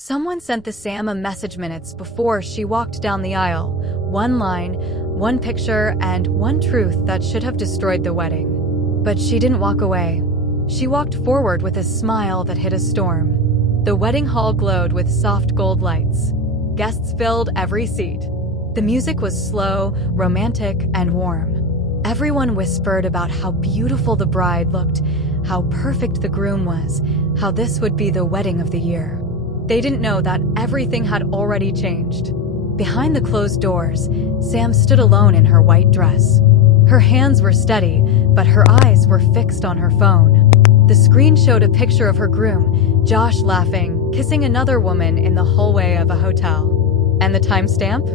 Someone sent the Sam a message minutes before she walked down the aisle. One line, one picture, and one truth that should have destroyed the wedding. But she didn't walk away. She walked forward with a smile that hid a storm. The wedding hall glowed with soft gold lights. Guests filled every seat. The music was slow, romantic, and warm. Everyone whispered about how beautiful the bride looked, how perfect the groom was, how this would be the wedding of the year. They didn't know that everything had already changed. Behind the closed doors, Sam stood alone in her white dress. Her hands were steady, but her eyes were fixed on her phone. The screen showed a picture of her groom, Josh, laughing, kissing another woman in the hallway of a hotel. And the timestamp?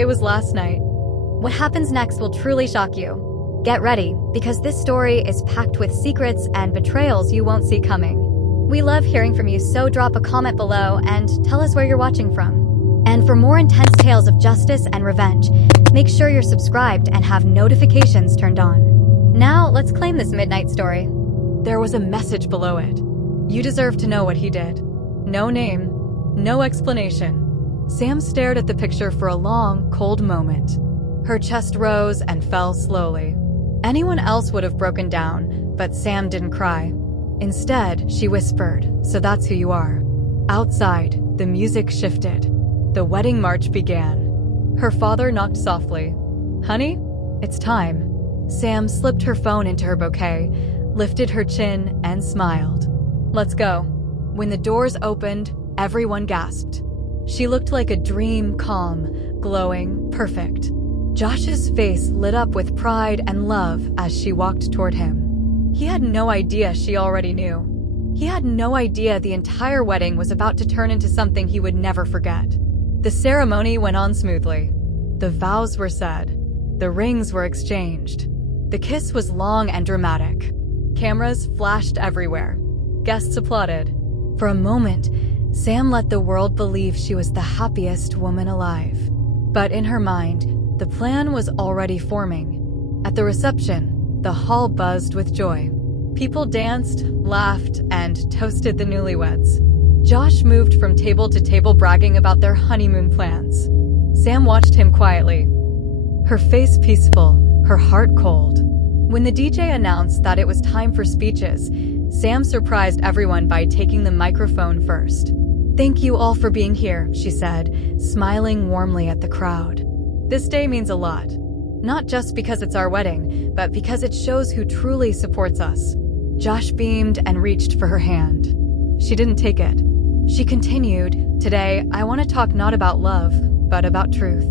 It was last night. What happens next will truly shock you. Get ready, because this story is packed with secrets and betrayals you won't see coming. We love hearing from you, so drop a comment below and tell us where you're watching from. And for more intense tales of justice and revenge, make sure you're subscribed and have notifications turned on. Now, let's claim this midnight story. There was a message below it. You deserve to know what he did. No name, no explanation. Sam stared at the picture for a long, cold moment. Her chest rose and fell slowly. Anyone else would have broken down, but Sam didn't cry. Instead, she whispered, "So that's who you are." Outside, the music shifted. The wedding march began. Her father knocked softly. "Honey, it's time." Sam slipped her phone into her bouquet, lifted her chin, and smiled. "Let's go." When the doors opened, everyone gasped. She looked like a dream, calm, glowing, perfect. Josh's face lit up with pride and love as she walked toward him. He had no idea she already knew. He had no idea the entire wedding was about to turn into something he would never forget. The ceremony went on smoothly. The vows were said. The rings were exchanged. The kiss was long and dramatic. Cameras flashed everywhere. Guests applauded. For a moment, Sam let the world believe she was the happiest woman alive. But in her mind, the plan was already forming. At the reception, the hall buzzed with joy. People danced, laughed, and toasted the newlyweds. Josh moved from table to table bragging about their honeymoon plans. Sam watched him quietly. Her face peaceful, her heart cold. When the DJ announced that it was time for speeches, Sam surprised everyone by taking the microphone first. "Thank you all for being here," she said, smiling warmly at the crowd. "This day means a lot. Not just because it's our wedding, but because it shows who truly supports us." Josh beamed and reached for her hand. She didn't take it. She continued, "Today, I want to talk not about love, but about truth."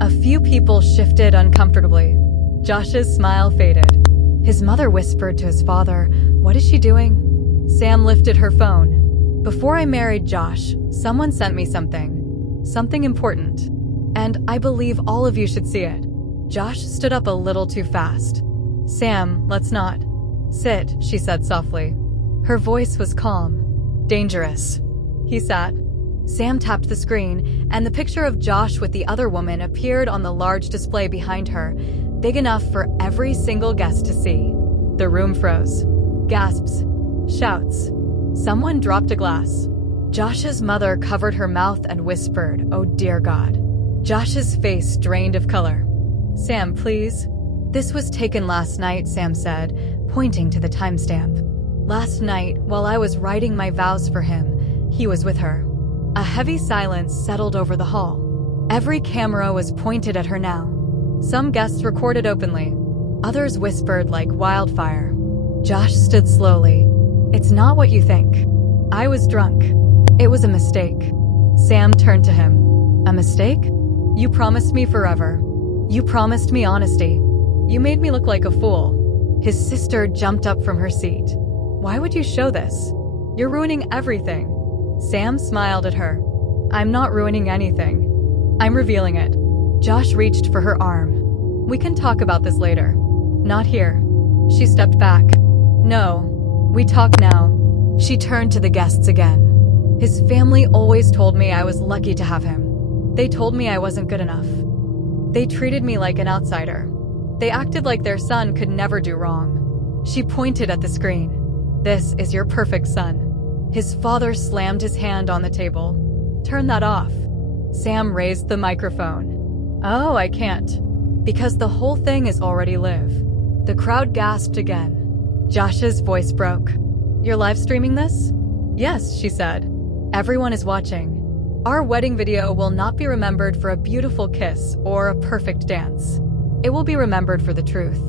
A few people shifted uncomfortably. Josh's smile faded. His mother whispered to his father, "What is she doing?" Sam lifted her phone. "Before I married Josh, someone sent me something. Something important. And I believe all of you should see it." Josh stood up a little too fast. "Sam, let's not." "Sit," she said softly. Her voice was calm. "Dangerous." He sat. Sam tapped the screen, and the picture of Josh with the other woman appeared on the large display behind her, big enough for every single guest to see. The room froze. Gasps. Shouts. Someone dropped a glass. Josh's mother covered her mouth and whispered, "Oh dear God." Josh's face drained of color. "Sam, please." "This was taken last night," Sam said, pointing to the timestamp. "Last night, while I was writing my vows for him, he was with her." A heavy silence settled over the hall. Every camera was pointed at her now. Some guests recorded openly. Others whispered like wildfire. Josh stood slowly. "It's not what you think. I was drunk. It was a mistake." Sam turned to him. "A mistake? You promised me forever. You promised me honesty. You made me look like a fool." His sister jumped up from her seat. "Why would you show this? You're ruining everything." Sam smiled at her. "I'm not ruining anything. I'm revealing it." Josh reached for her arm. "We can talk about this later. Not here." She stepped back. "No, we talk now." She turned to the guests again. "His family always told me I was lucky to have him. They told me I wasn't good enough. They treated me like an outsider. They acted like their son could never do wrong." She pointed at the screen. "This is your perfect son." His father slammed his hand on the table. Turn that off." Sam raised the microphone. "Oh, I can't. Because the whole thing is already live." The crowd gasped again. Josh's voice broke. "You're live streaming this?" "Yes," she said. "Everyone is watching. Our wedding video will not be remembered for a beautiful kiss or a perfect dance. It will be remembered for the truth."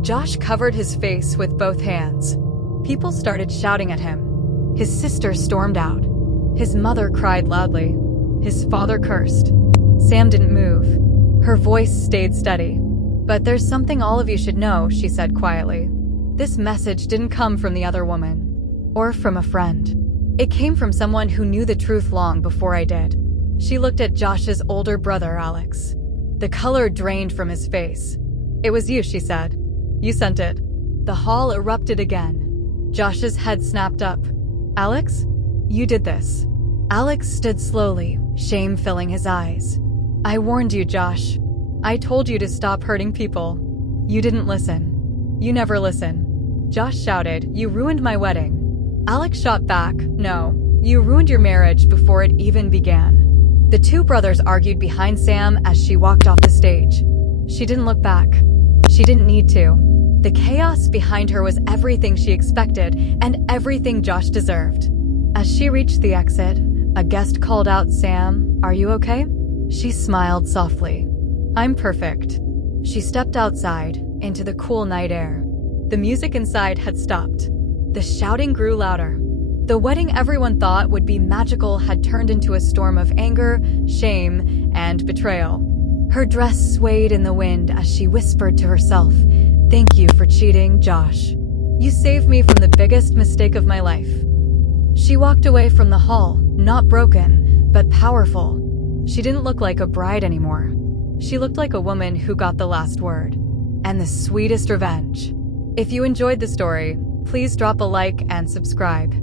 Josh covered his face with both hands. People started shouting at him. His sister stormed out. His mother cried loudly. His father cursed. Sam didn't move. Her voice stayed steady. "But there's something all of you should know," she said quietly. "This message didn't come from the other woman. Or from a friend. It came from someone who knew the truth long before I did." She looked at Josh's older brother, Alex. The color drained from his face. "It was you," she said. "You sent it." The hall erupted again. Josh's head snapped up. "Alex? You did this." Alex stood slowly, shame filling his eyes. "I warned you, Josh. I told you to stop hurting people. You didn't listen. You never listen." Josh shouted, "You ruined my wedding." Alex shot back, "No, you ruined your marriage before it even began." The two brothers argued behind Sam as she walked off the stage. She didn't look back. She didn't need to. The chaos behind her was everything she expected and everything Josh deserved. As she reached the exit, a guest called out, "Sam, are you okay?" She smiled softly. "I'm perfect." She stepped outside, into the cool night air. The music inside had stopped. The shouting grew louder. The wedding everyone thought would be magical had turned into a storm of anger, shame, and betrayal. Her dress swayed in the wind as she whispered to herself, "Thank you for cheating, Josh. You saved me from the biggest mistake of my life." She walked away from the hall, not broken, but powerful. She didn't look like a bride anymore. She looked like a woman who got the last word. And the sweetest revenge. If you enjoyed the story, please drop a like and subscribe.